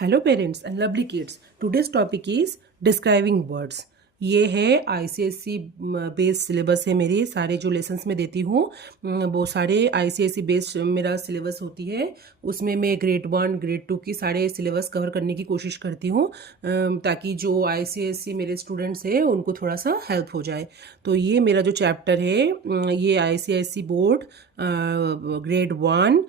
Hello parents and lovely kids, today's topic is describing words. ये है ICSE based syllabus है। मेरे सारे जो लेसन्स में देती हूँ वो सारे आईसीएसई बेस्ड मेरा सिलेबस होती है। उसमें मैं ग्रेड 1 ग्रेड 2 की सारे सिलेबस कवर करने की कोशिश करती हूँ ताकि जो आईसीएसई मेरे स्टूडेंट्स हैं उनको थोड़ा सा हेल्प हो जाए। तो ये मेरा जो चैप्टर है ये ICSE board grade 1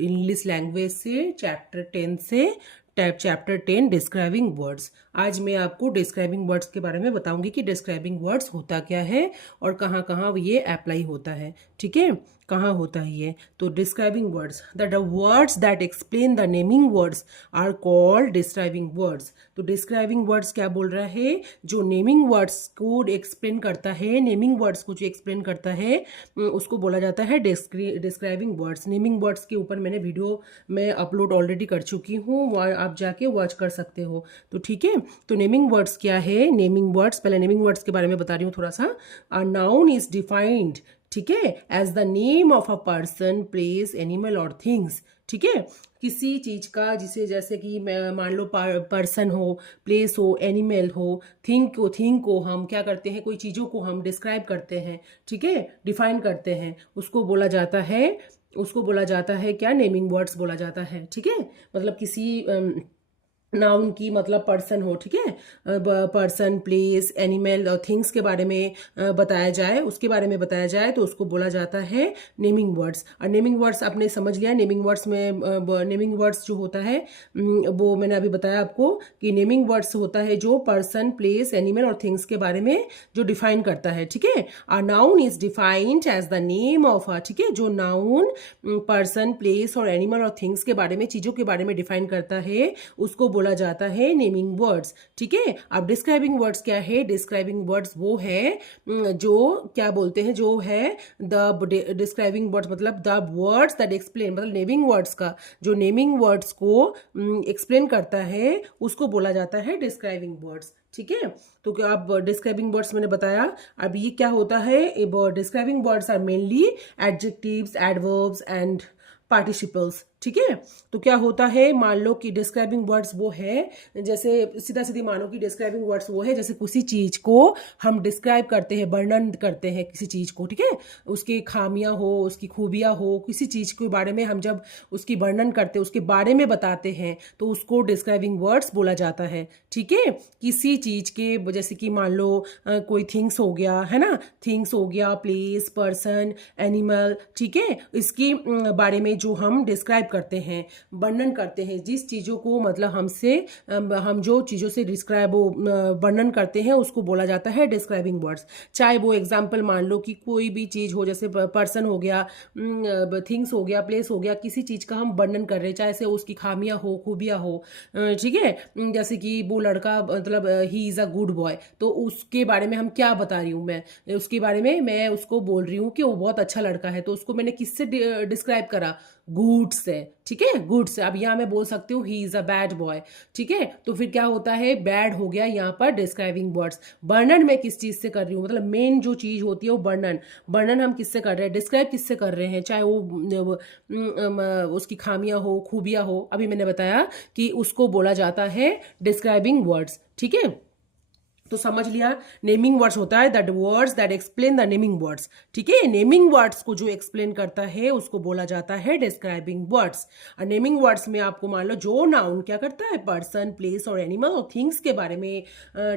English language से चैप्टर 10 से चैप्टर 10 डिस्क्राइबिंग वर्ड्स। आज मैं आपको डिस्क्राइबिंग वर्ड्स के बारे में बताऊंगी कि डिस्क्राइबिंग वर्ड्स होता क्या है और कहाँ कहाँ ये अप्लाई होता है। ठीक है, कहाँ होता है ये। तो describing words, the words that explain the naming words are called describing words. तो डिस्क्राइबिंग वर्ड्स क्या बोल रहा है, जो नेमिंग वर्ड्स को एक्सप्लेन करता है, नेमिंग वर्ड्स को जो एक्सप्लेन करता है उसको बोला जाता है डिस्क्राइबिंग वर्ड्स। नेमिंग वर्ड्स के ऊपर मैंने वीडियो में अपलोड ऑलरेडी कर चुकी हूँ, आप जाके वॉच कर सकते हो। तो ठीक है, तो नेमिंग वर्ड्स क्या है। नेमिंग वर्ड्स, पहले नेमिंग वर्ड्स के बारे में बता रही हूँ थोड़ा सा। अ नाउन इज डिफाइंड, ठीक है, as the name of a person, place, animal और थिंग्स। ठीक है, किसी चीज का, जिसे जैसे कि मान लो पर्सन हो, प्लेस हो, एनिमल हो, थिंग को हम क्या करते हैं, कोई चीज़ों को हम डिस्क्राइब करते हैं, ठीक है, डिफाइन करते हैं, उसको बोला जाता है क्या, नेमिंग वर्ड्स बोला जाता है। ठीक है, मतलब किसी नाउन की मतलब पर्सन हो, ठीक है, पर्सन, प्लेस, एनिमल और थिंग्स के बारे में बताया जाए, उसके बारे में बताया जाए तो उसको बोला जाता है नेमिंग वर्ड्स। और नेमिंग वर्ड्स आपने समझ लिया। नेमिंग वर्ड्स में नेमिंग वर्ड्स जो होता है वो मैंने अभी बताया आपको कि नेमिंग वर्ड्स होता है जो पर्सन, प्लेस, एनिमल और थिंग्स के बारे में जो डिफाइन करता है। ठीक है, a noun is defined as the name of a, ठीक है, जो नाउन पर्सन, प्लेस और एनिमल और थिंग्स के बारे में, चीज़ों के बारे में डिफाइन करता है, उसको बोला जाता है नेमिंग वर्ड्स। ठीक है, अब डिस्क्राइबिंग वर्ड्स क्या है। डिस्क्राइबिंग वर्ड्स वो है जो क्या बोलते हैं, जो है द डिस्क्राइबिंग वर्ड्स मतलब द वर्ड्स दैट एक्सप्लेन, मतलब नेमिंग वर्ड्स का जो नेमिंग वर्ड्स को एक्सप्लेन करता है उसको बोला जाता है डिस्क्राइबिंग वर्ड्स। ठीक है, तो क्या आप डिस्क्राइबिंग वर्ड्स मैंने बताया। अब ये क्या होता है, describing words are mainly adjectives, adverbs and participles. ठीक है, तो क्या होता है, मान लो कि डिस्क्राइबिंग वर्ड्स वो है, जैसे सीधा सीधी मानो कि डिस्क्राइबिंग वर्ड्स वो है जैसे किसी चीज को हम डिस्क्राइब करते हैं, वर्णन करते हैं किसी चीज को। ठीक है, उसकी खामियां हो, उसकी खूबियां हो, किसी चीज के बारे में हम जब उसकी वर्णन करते हैं, उसके बारे में बताते हैं तो उसको डिस्क्राइबिंग वर्ड्स बोला जाता है। ठीक है, किसी चीज के, जैसे कि मान लो कोई थिंग्स हो गया, है ना, थिंग्स हो गया, प्लेस, पर्सन, एनिमल, ठीक है, इसकी बारे में जो हम डिस्क्राइब करते हैं, वर्णन करते हैं, जिस चीज़ों को मतलब हम जो चीज़ों से डिस्क्राइब वर्णन करते हैं उसको बोला जाता है डिस्क्राइबिंग वर्ड्स। चाहे वो एग्जाम्पल मान लो कि कोई भी चीज़ हो, जैसे पर्सन हो गया, थिंग्स हो गया, प्लेस हो गया, किसी चीज़ का हम वर्णन कर रहे हैं, चाहे से उसकी खामियां हो, खूबियां हो। ठीक है, जैसे कि वो लड़का मतलब he is a good boy, तो उसके बारे में हम क्या बता रही हूँ, मैं उसके बारे में मैं उसको बोल रही हूँ कि वो बहुत अच्छा लड़का है, तो उसको मैंने किससे डिस्क्राइब करा, गुड से। ठीक है, गुड से। अब यहाँ मैं बोल सकती हूँ he is a bad boy. ठीक है, तो फिर क्या होता है, बैड हो गया यहाँ पर डिस्क्राइबिंग वर्ड्स। वर्णन मैं किस चीज से कर रही हूँ, मतलब मेन जो चीज होती है वो वर्णन। वर्णन हम किससे कर रहे हैं, डिस्क्राइब किससे कर रहे हैं, चाहे वो उसकी खामियां हो, खूबियां हो। अभी मैंने बताया कि उसको बोला जाता है डिस्क्राइबिंग वर्ड्स। ठीक है, तो समझ लिया, नेमिंग वर्ड्स होता है that words that explain the naming words. ठीक है, नेमिंग वर्ड्स को जो एक्सप्लेन करता है उसको बोला जाता है डिस्क्राइबिंग वर्ड्स। और नेमिंग वर्ड्स में आपको मान लो जो नाउन क्या करता है, पर्सन, प्लेस और एनिमल और थिंग्स के बारे में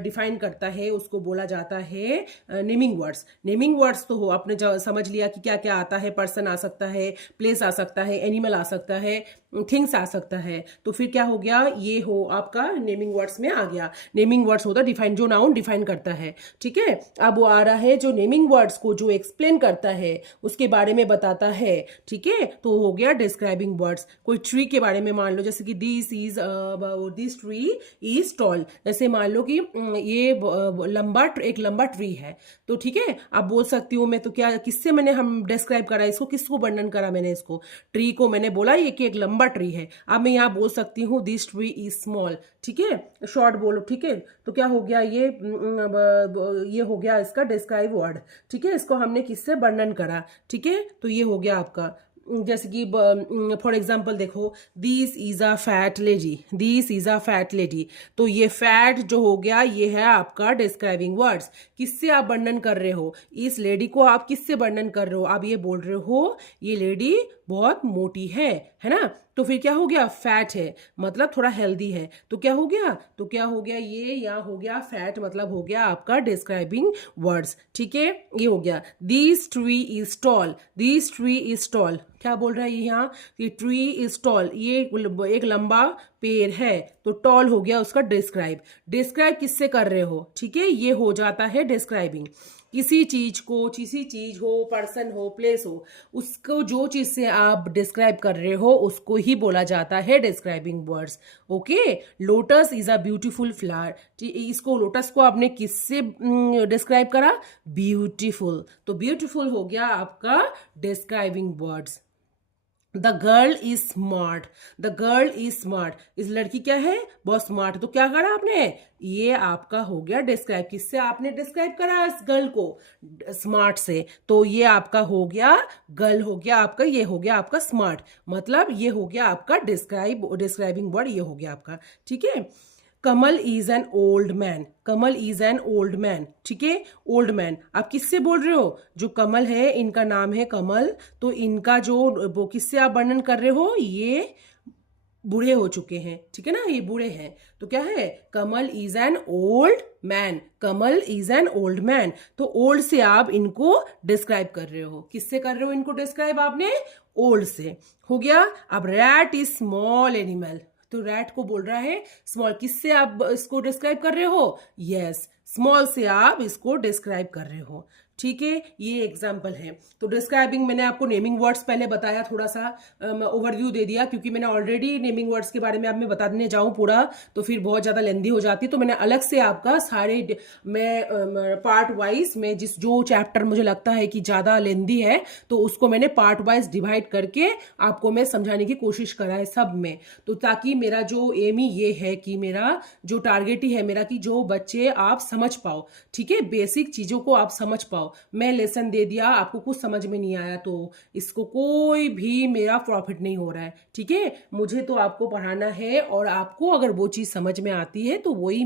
डिफाइन करता है उसको बोला जाता है नेमिंग वर्ड्स। नेमिंग वर्ड्स तो हो, आपने समझ लिया कि क्या क्या आता है, पर्सन आ सकता है, प्लेस आ सकता है, एनिमल आ सकता है, थिंग्स आ सकता है। तो फिर क्या हो गया, ये हो आपका नेमिंग वर्ड्स में आ गया। नेमिंग वर्ड्स होता है डिफाइन, जो नाउन डिफाइन करता है। ठीक है, अब वो आ रहा है जो नेमिंग वर्ड्स को जो एक्सप्लेन करता है उसके बारे में बताता है। ठीक है, तो हो गया डिस्क्राइबिंग वर्ड्स। कोई ट्री के बारे में मान लो, जैसे कि दिस ट्री इज टॉल, जैसे मान लो कि ये एक लंबा ट्री है, तो ठीक है, आप बोल सकती हूँ मैं, तो क्या किससे मैंने हम डिस्क्राइब करा इसको, किसको वर्णन करा मैंने, इसको ट्री को मैंने बोला ये कि एक लंबा ट्री है। अब मैं यहाँ बोल सकती हूँ दिस ट्री इज स्मॉल। ठीक है, शॉर्ट बोलो। ठीक है, तो क्या हो गया, ये हो गया इसका डिस्क्राइब वर्ड। ठीक है, इसको हमने किससे वर्णन करा। ठीक है, तो ये हो गया आपका जैसे कि फॉर एग्जाम्पल देखो, this is a fat lady, this is a fat lady, तो ये फैट जो हो गया ये है आपका डिस्क्राइबिंग वर्ड्स। किससे आप वर्णन कर रहे हो, इस लेडी को आप किससे वर्णन कर रहे हो, आप ये बोल रहे हो ये लेडी बहुत मोटी है ना, तो फिर क्या हो गया, फैट है, मतलब थोड़ा हेल्दी है, तो क्या हो गया, तो क्या हो गया, ये यहाँ हो गया फैट, मतलब हो गया आपका डिस्क्राइबिंग वर्ड्स। ठीक है, ये हो गया। This tree is tall, this tree is tall, क्या बोल रहा है ये यहाँ, कि ट्री इज टॉल, ये एक लंबा पेड़ है, तो टॉल हो गया उसका डिस्क्राइब। डिस्क्राइब किससे कर रहे हो, ठीक है, ये हो जाता है डिस्क्राइबिंग। किसी चीज को, किसी चीज हो, पर्सन हो, प्लेस हो, उसको जो चीज से आप डिस्क्राइब कर रहे हो उसको ही बोला जाता है describing words. Okay, lotus is a beautiful flower, इसको लोटस को आपने किससे डिस्क्राइब करा, ब्यूटीफुल, तो ब्यूटीफुल हो गया आपका describing words. The girl is smart, the girl is smart, इस लड़की क्या है, बहुत स्मार्ट, तो क्या करा आपने, ये आपका हो गया डिस्क्राइब। किससे आपने डिस्क्राइब करा इस गर्ल को, स्मार्ट से, तो ये आपका हो गया गर्ल, हो गया आपका, ये हो गया आपका स्मार्ट, मतलब ये हो गया आपका डिस्क्राइबिंग वर्ड, ये हो गया आपका। ठीक है, Kamal is an old man, Kamal is an old man, ठीक है, ओल्ड मैन, आप किससे बोल रहे हो, जो कमल है इनका नाम है कमल, तो इनका जो वो किससे आप वर्णन कर रहे हो, ये बूढ़े हो चुके हैं, ठीक है ना, ये बूढ़े हैं, तो क्या है, Kamal is an old man, Kamal is an old man, तो ओल्ड से आप इनको डिस्क्राइब कर रहे हो, किससे कर रहे हो इनको डिस्क्राइब आपने, ओल्ड से, हो गया। अब रैट इज स्मॉल एनिमल, तो रैट को बोल रहा है स्मॉल, किससे आप इसको डिस्क्राइब कर रहे हो, यस, स्मॉल से आप इसको डिस्क्राइब कर रहे हो। ठीक है, ये एग्जाम्पल है। तो डिस्क्राइबिंग मैंने आपको नेमिंग वर्ड्स पहले बताया, थोड़ा सा ओवरव्यू दे दिया, क्योंकि मैंने ऑलरेडी नेमिंग वर्ड्स के बारे में अब मैं बताने जाऊं पूरा तो फिर बहुत ज़्यादा लेंदी हो जाती, तो मैंने अलग से आपका सारे मैं पार्ट वाइज में जो चैप्टर मुझे लगता है कि ज़्यादा लेंदी है तो उसको मैंने पार्ट वाइज डिवाइड करके आपको मैं समझाने की कोशिश करा है सब में, तो ताकि मेरा जो एम ही ये है कि मेरा जो टारगेट ही है मेरा कि जो बच्चे आप समझ पाओ, ठीक है, बेसिक चीज़ों को आप समझ पाओ। मैं लेसन दे दिया, आपको कुछ समझ में नहीं आया तो इसको कोई भी मेरा प्रॉफिट नहीं हो रहा है, ठीक है, मुझे तो आपको पढ़ाना है, और आपको अगर वो चीज़ समझ में आती है तो वही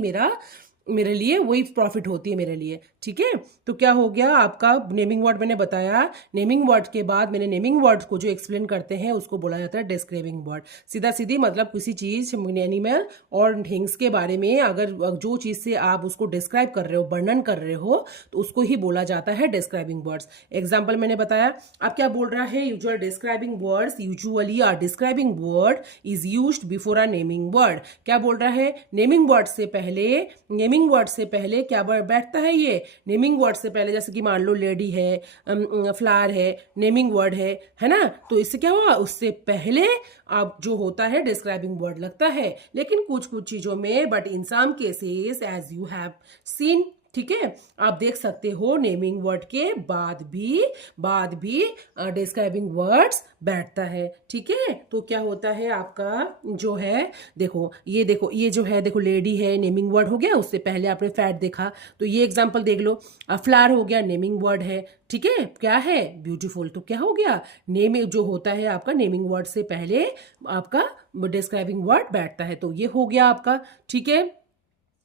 मेरे लिए वही प्रॉफिट होती है मेरे लिए। ठीक है, तो क्या हो गया आपका नेमिंग वर्ड मैंने बताया, नेमिंग वर्ड के बाद मैंने नेमिंग वर्ड को जो एक्सप्लेन करते हैं उसको बोला जाता है डिस्क्राइबिंग वर्ड। सीधा सीधी मतलब किसी चीज, एनिमल और थिंग्स के बारे में अगर जो चीज से आप उसको डिस्क्राइब कर रहे हो, वर्णन कर रहे हो, तो उसको ही बोला जाता है डिस्क्राइबिंग वर्ड्स। एग्जाम्पल मैंने बताया। अब क्या बोल रहा है, usual describing words, usually are describing word is used before a naming word. क्या बोल रहा है, नेमिंग वर्ड से पहले, नेमिंग वर्ड से पहले क्या बैठता है, ये नेमिंग वर्ड से पहले, जैसे कि मान लो लेडी है, फ्लावर है, नेमिंग वर्ड है ना, तो इससे क्या हुआ, उससे पहले अब जो होता है डिस्क्राइबिंग वर्ड लगता है। लेकिन कुछ कुछ चीजों में, but in some cases as you have seen, ठीक है, आप देख सकते हो नेमिंग वर्ड के बाद भी डिस्क्राइबिंग वर्ड्स बैठता है। ठीक है, तो क्या होता है आपका जो है, देखो ये जो है, देखो लेडी है, नेमिंग वर्ड हो गया, उससे पहले आपने फैट देखा, तो ये एग्जांपल देख लो। फ्लावर हो गया, नेमिंग वर्ड है, ठीक है, क्या है, ब्यूटीफुल, तो क्या हो गया, नेम जो होता है आपका नेमिंग वर्ड से पहले आपका डिस्क्राइबिंग वर्ड बैठता है, तो ये हो गया आपका। ठीक है,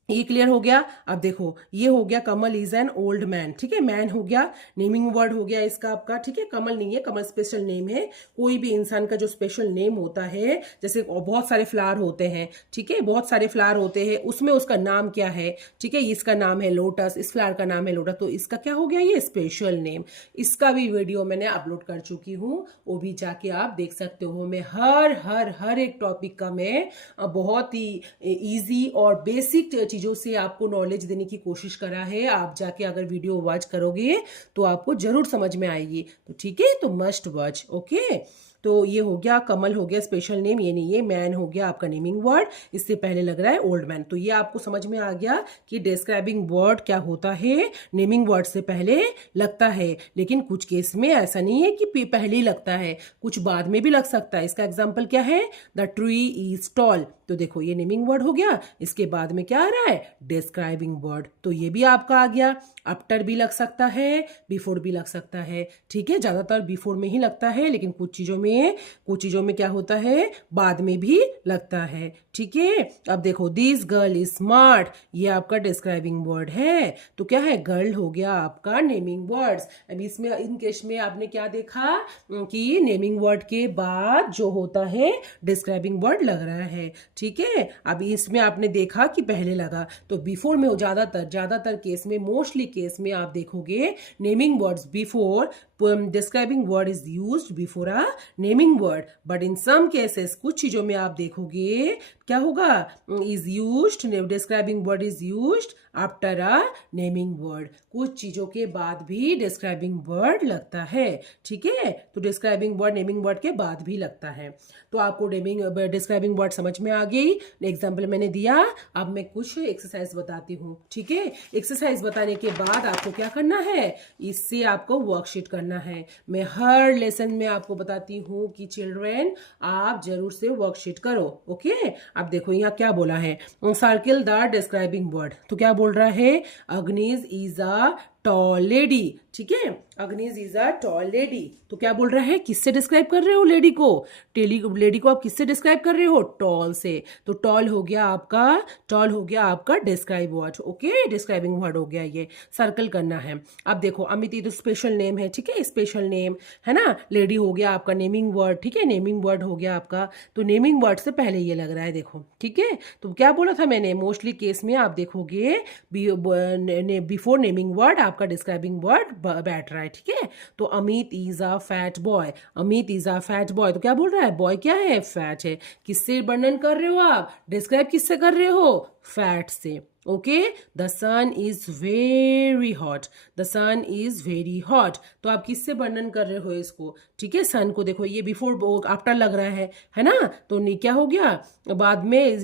ये क्लियर हो गया। अब देखो ये हो गया कमल इज एन ओल्ड मैन, ठीक है, मैन हो गया, नेमिंग वर्ड हो गया इसका आपका, ठीक है, कमल नहीं है, कमल स्पेशल नेम है, कोई भी इंसान का जो स्पेशल नेम होता है, जैसे बहुत सारे फ्लावर होते हैं, ठीक है, बहुत सारे फ्लावर होते हैं, उसमें उसका नाम क्या है, ठीक है, इसका नाम है लोटस, इस फ्लावर का नाम है लोटस, तो इसका क्या हो गया, ये स्पेशल नेम। इसका भी वीडियो मैंने अपलोड कर चुकी हूँ, वो भी जाके आप देख सकते हो। मैं हर एक टॉपिक का मैं बहुत ही ईजी और बेसिक चीज़ों से आपको नॉलेज देने की कोशिश करा है। आप जाके अगर वीडियो वॉच करोगे तो आपको जरूर समझ में आएगी, तो ठीक है, तो मस्ट वॉच। ओके, तो ये हो गया, कमल हो गया स्पेशल नेम, ये नहीं, ये मैन हो गया आपका नेमिंग वर्ड, इससे पहले लग रहा है ओल्ड मैन। तो ये आपको समझ में आ गया कि डिस्क्राइबिंग वर्ड क्या होता है, नेमिंग वर्ड से पहले लगता है। लेकिन कुछ केस में ऐसा नहीं है कि पहले ही लगता है, कुछ बाद में भी लग सकता है। इसका एग्जाम्पल क्या है, द ट्री इज टॉल। तो देखो ये नेमिंग वर्ड हो गया, इसके बाद में क्या आ रहा है, डिस्क्राइबिंग वर्ड। तो ये भी आपका आ गया। आफ्टर भी लग सकता है, बिफोर भी लग सकता है, ठीक है। ज्यादातर बिफोर में ही लगता है, लेकिन कुछ चीजों में क्या होता है, बाद में भी लगता है, ठीक है। अब देखो दिस गर्ल इज स्मार्ट, ये आपका डिस्क्राइबिंग वर्ड है। तो क्या है, गर्ल हो गया आपका नेमिंग वर्ड्स। अब इसमें इन केस में आपने क्या देखा कि नेमिंग वर्ड के बाद जो होता है डिस्क्राइबिंग वर्ड लग रहा है, ठीक है। अब इसमें आपने देखा कि पहले लगा, तो बिफोर में ज्यादातर केस में, मोस्टली केस में आप देखोगे naming words before, describing word is used before a naming word. But in some cases, कुछ चीजों में आप देखोगे क्या होगा, is used, describing word is used after a naming word. कुछ चीजों के बाद भी डिस्क्राइबिंग वर्ड लगता है, ठीक है। तो डिस्क्राइबिंग वर्ड नेमिंग वर्ड के बाद भी लगता है। तो आपको डिस्क्राइबिंग वर्ड समझ में आ गई, एग्जाम्पल मैंने दिया। अब मैं कुछ एक्सरसाइज बताती हूँ, ठीक है। एक्सरसाइज बताने के बाद आपको क्या करना है, इससे आपको वर्कशीट करना है। मैं हर लेसन में आपको बताती हूँ कि चिल्ड्रेन आप जरूर से वर्कशीट करो, ओके। अब देखो यहाँ क्या बोला है, सर्किल द डिस्क्राइबिंग वर्ड। तो क्या बोल रहा है, अग्निज इज अ टॉल लेडी, ठीक है। अग्निज इज अ टॉल लेडी। तो क्या बोल रहा है, किससे डिस्क्राइब कर रहे हो लेडी को, लेडी को आप किससे डिस्क्राइब कर रहे हो, टॉल से। तो टॉल हो गया आपका describe word, okay, describing word हो गया। ये सर्कल करना है। अब देखो अमित, ये तो स्पेशल नेम है, ठीक है, स्पेशल नेम है ना। लेडी हो गया आपका नेमिंग वर्ड, ठीक है, नेमिंग वर्ड हो गया आपका। तो नेमिंग वर्ड से पहले ये लग रहा है, देखो, ठीक है। तो क्या बोला था मैंने, मोस्टली केस में आप देखोगे बिफोर नेमिंग वर्ड आपका डिस्क्राइबिंग वर्ड बैठ रहा है, ठीक है। तो Amit is a fat boy, Amit is a fat boy. तो क्या बोल रहा है, बॉय क्या है, फैट है। किससे वर्णन कर रहे हो आप, डिस्क्राइब किससे कर रहे हो, फैट से, okay. The sun is very hot, the sun is very hot. तो आप किससे वर्णन कर रहे हो इसको, ठीक है। सन को देखो ये बिफोर आफ्टर लग रहा है ना। तो क्या हो गया, बाद में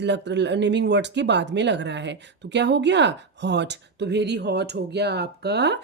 नेमिंग वर्ड्स के बाद में लग रहा है। तो क्या हो गया, हॉट। तो वेरी हॉट हो गया आपका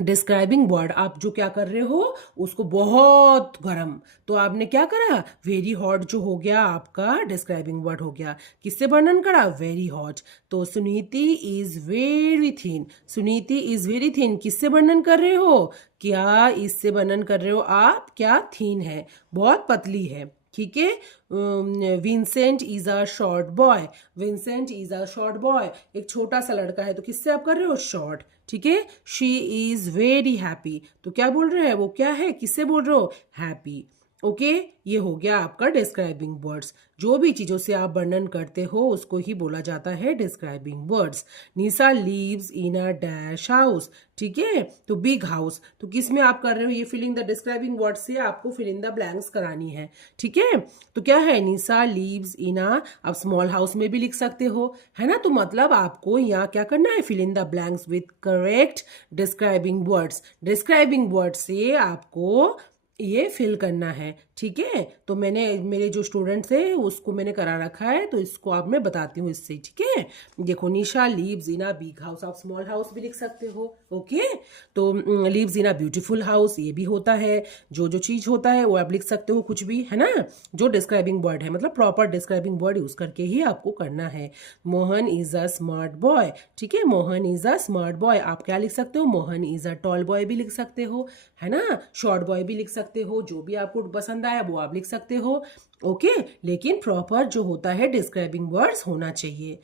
डिस्क्राइबिंग वर्ड। आप जो क्या कर रहे हो, उसको बहुत गर्म, तो आपने क्या करा, वेरी हॉट जो हो गया आपका डिस्क्राइबिंग वर्ड हो गया। किससे वर्णन करा, वेरी हॉट। तो Suniti is very thin, Suniti is very thin, किससे वर्णन कर रहे हो, क्या इससे वर्णन कर रहे हो आप, क्या थीन है, बहुत पतली है, ठीक है। Vincent is a short boy, Vincent is a short boy, एक छोटा सा लड़का है। तो किससे आप कर रहे हो, शॉर्ट, ठीक है। She is very happy. तो क्या बोल रहे हैं, वो क्या है, किससे बोल रहे हो, हैप्पी, ओके। ये हो गया आपका डिस्क्राइबिंग वर्ड्स। जो भी चीजों से आप वर्णन करते हो उसको ही बोला जाता है describing words. Nisha lives in a dash house, ठीक है। तो बिग हाउस, तो किस में आप कर रहे हो, ये फिलिंग द डिस्क्राइबिंग वर्ड से आपको फिल इन द ब्लैंक्स करानी है, ठीक है। तो क्या है, निशा लीव्स इन अ, आप स्मॉल हाउस में भी लिख सकते हो, है ना। तो मतलब आपको यहाँ क्या करना है, fill in the blanks with correct describing words. Describing word से आपको ये फिल करना है, ठीक है। तो मैंने, मेरे जो स्टूडेंट्स है उसको मैंने करा रखा है, तो इसको अब मैं बताती हूँ इससे, ठीक है। देखो, Nisha lives in a big house, आप स्मॉल हाउस भी लिख सकते हो, ओके। तो lives in a beautiful house, ये भी होता है। जो चीज होता है वो आप लिख सकते हो, कुछ भी, है ना। जो डिस्क्राइबिंग वर्ड है, मतलब प्रॉपर डिस्क्राइबिंग वर्ड यूज करके ही आपको करना है। Mohan is a smart boy, ठीक है, Mohan is a smart boy. आप क्या लिख सकते हो, Mohan is a tall boy भी लिख सकते हो, है ना। शॉर्ट बॉय भी लिख सकते हो, जो भी आपको पसंद आया वो आप लिख सकते हो, ओके। लेकिन प्रॉपर जो होता है डिस्क्राइबिंग वर्ड्स होना चाहिए,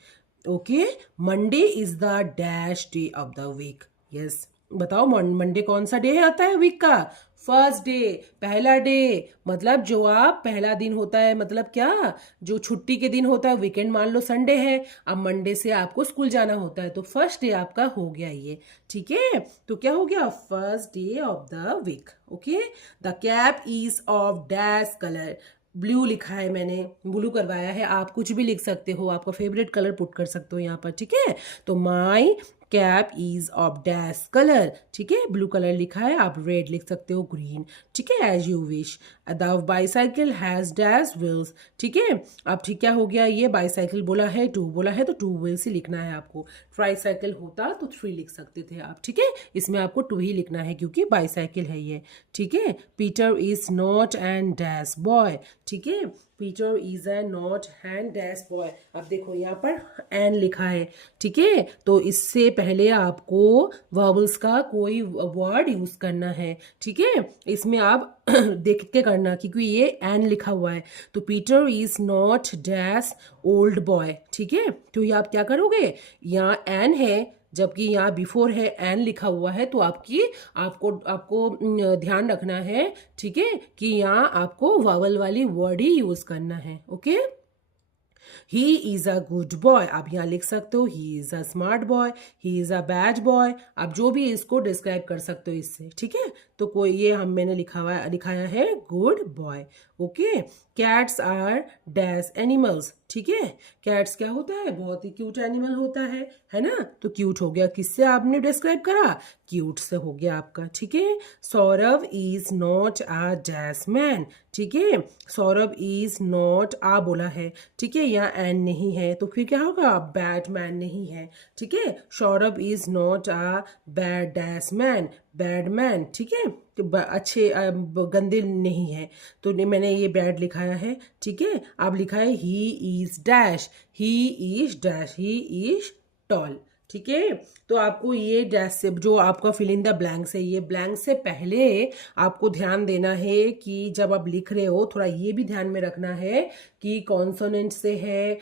okay. Monday is the dash day of the week, yes. बताओ मंडे कौन सा डे आता है वीक का, फर्स्ट डे, पहला डे। मतलब जो आप पहला दिन होता है, मतलब क्या, जो छुट्टी के दिन होता है, वीकेंड मान लो संडे है, अब मंडे से आपको स्कूल जाना होता है, तो फर्स्ट डे आपका हो गया ये, ठीक है। तो क्या हो गया, first day of the week, okay. The cap is of dash colour, blue लिखा है मैंने, ब्लू करवाया है, आप कुछ भी लिख सकते हो, आपका फेवरेट कलर पुट कर सकते हो यहाँ पर, ठीक है। तो माई cap is of dash colour, ठीक है, ब्लू कलर लिखा है, आप रेड लिख सकते हो, ग्रीन, ठीक है, as you wish. The bicycle has dash wheels, ठीक है। अब ठीक क्या हो गया, ये बाईसाइकिल बोला है, टू बोला है तो 2 व्हील्स ही लिखना है आपको। ट्राईसाइकिल होता तो 3 लिख सकते थे आप, ठीक है, इसमें आपको 2 ही लिखना है क्योंकि बाईसाइकिल है ये, ठीक है। Peter is not and dash boy, ठीक है, Peter is a not and dash boy. अब देखो यहाँ पर एन लिखा है, ठीक है, तो इससे पहले आपको वर्बल्स का कोई वर्ड यूज करना है, ठीक है, इसमें आप देख के करना क्योंकि ये एन लिखा हुआ है। तो Peter is not dash old boy, ठीक है, तो ये आप क्या करोगे, यहाँ एन है जबकि यहाँ बिफोर है एन लिखा हुआ है, तो आपको आपको ध्यान रखना है, ठीक है, कि यहाँ आपको वावल वाली वर्ड ही यूज करना है। Okay, he is a good boy, आप यहाँ लिख सकते हो he is a smart boy, he is a bad boy, आप जो भी इसको डिस्क्राइब कर सकते हो इससे, ठीक है। तो कोई ये मैंने लिखाया है good boy. Okay, cats are dash animals, ठीक है, कैट्स क्या होता है, बहुत ही क्यूट एनिमल होता है ना, तो क्यूट हो गया, किससे आपने डिस्क्राइब करा, क्यूट से हो गया आपका, ठीक है। Saurabh is not a dash man, ठीक है, सौरभ इज नॉट आ बोला है, ठीक है, यहाँ एन नहीं है तो फिर क्या होगा, बैड मैन नहीं है, ठीक है, Saurabh is not a bad dash man, bad man, ठीक है, तो अच्छे गंदे नहीं है, तो मैंने ये बैड लिखाया है, ठीक है। अब लिखा है he is dash, he is dash, he is tall, ठीक है। तो आपको ये डैश से जो आपका फिल इन द ब्लैंक्स है, ये ब्लैंक से पहले आपको ध्यान देना है कि जब आप लिख रहे हो थोड़ा ये भी ध्यान में रखना है कि कॉन्सोनेंट से है,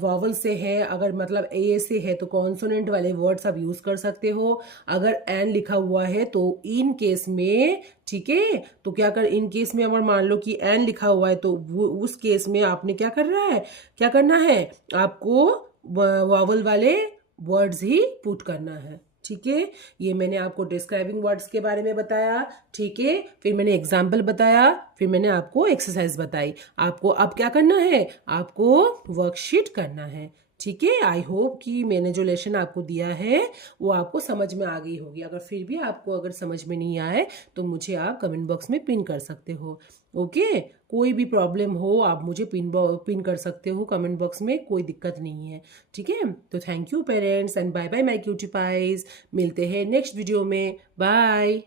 वॉवल से है, अगर मतलब ए से है तो कॉन्सोनेंट वाले वर्ड्स आप यूज कर सकते हो, अगर एन लिखा हुआ है तो इन केस में, ठीक है, तो क्या कर, इन केस में अगर मान लो कि एन लिखा हुआ है तो उस केस में आपने क्या करना है, आपको वॉवल वाले वर्ड्स ही पुट करना है, ठीक है। ये मैंने आपको डिस्क्राइबिंग वर्ड्स के बारे में बताया, ठीक है, फिर मैंने एग्जाम्पल बताया, फिर मैंने आपको एक्सरसाइज बताई। आपको अब क्या करना है, आपको वर्कशीट करना है, ठीक है। आई होप कि मैंने जो लेसन आपको दिया है वो आपको समझ में आ गई होगी। अगर फिर भी आपको अगर समझ में नहीं आए तो मुझे आप कमेंट बॉक्स में पिन कर सकते हो। ओके, कोई भी प्रॉब्लम हो आप मुझे पिन कर सकते हो कमेंट बॉक्स में, कोई दिक्कत नहीं है, ठीक है। तो thank you parents and bye bye my cutie pies, मिलते हैं नेक्स्ट वीडियो में, बाय।